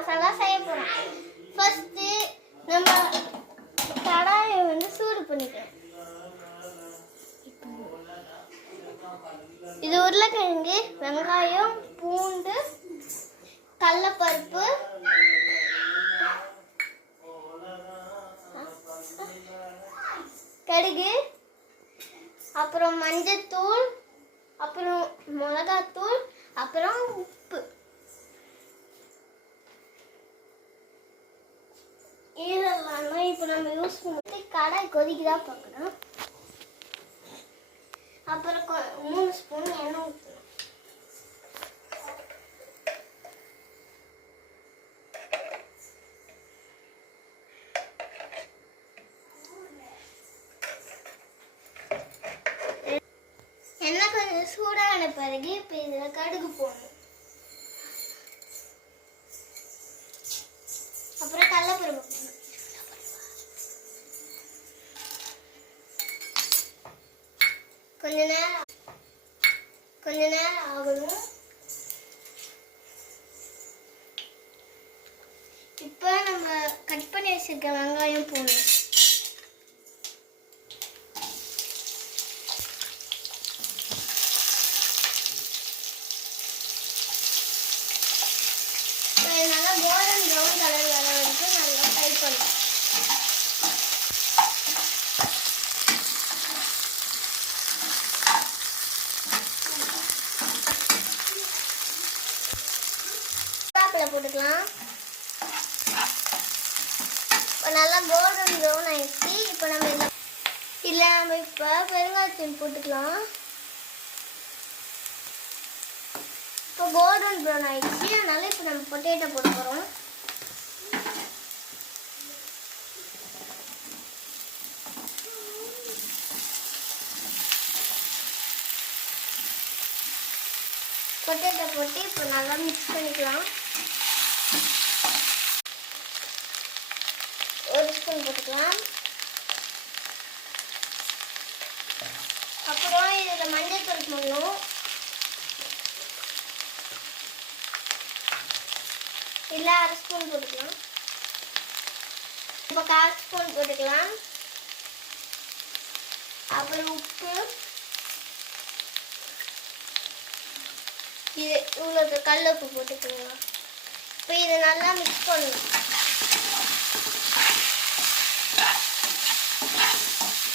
மசாலா செய்ய போகிறோம். ஃபஸ்ட்டு நம்ம கடாயை வந்து சூடு பண்ணிக்கலாம். இது உருளைக்கிழங்கு, வெங்காயம், பூண்டு, கடலைப்பருப்பு, கடுகு, அப்புறம் மஞ்சத்தூள், அப்புறம் மிளகாத்தூள், அப்புறம் உப்பு. இதெல்லாம் இப்போ நம்ம யூஸ் பண்ணி கடாய் கொதிக்குதா பார்க்கணும். அப்புறம் 3 ஸ்பூன் எண்ணெய் ஊற்றணும். எண்ணெய் கொஞ்சம் சூடான பிறகு இப்போ இதில் கடுகு போடணும். அப்புறம் கடலைப்பருப்பு போடணும். கொஞ்ச நேரம் ஆகணும். இப்போ நம்ம கட் பண்ணி வச்சிருக்க வெங்காயம் போடணும். நல்லா கோல்டன் ப்ரௌன் கலர் வர வரைக்கும் நல்லா ஃப்ரை பண்ணணும். போட்டுக்கலாம். இப்போ நல்லா கோல்டன் ப்ரௌன் ஆயிடுச்சு. இப்போ நம்ம இப்போ பெருங்காயத்தூள் போட்டுக்கலாம். இப்போ கோல்டன் ப்ரௌன் ஆயிடுச்சு. அதனால இப்போ நம்ம பொட்டேட்டோ போட போகிறோம். பொட்டேட்டோ போட்டு இப்போ நல்லா மிக்ஸ் பண்ணிக்கலாம். 1 ஸ்பூன் போட்டுக்கலாம். அப்புறம் இதில் மஞ்சள் தூள் போடணும். இல்லை 1/2 ஸ்பூன் போட்டுக்கலாம். இப்போ 1/4 ஸ்பூன் போட்டுக்கலாம். அப்புறம் உப்பு, இது இவ்வளோ கல் உப்பு போட்டுக்கலாம். இப்போ இதை நல்லா மிக்ஸ் பண்ணணும்.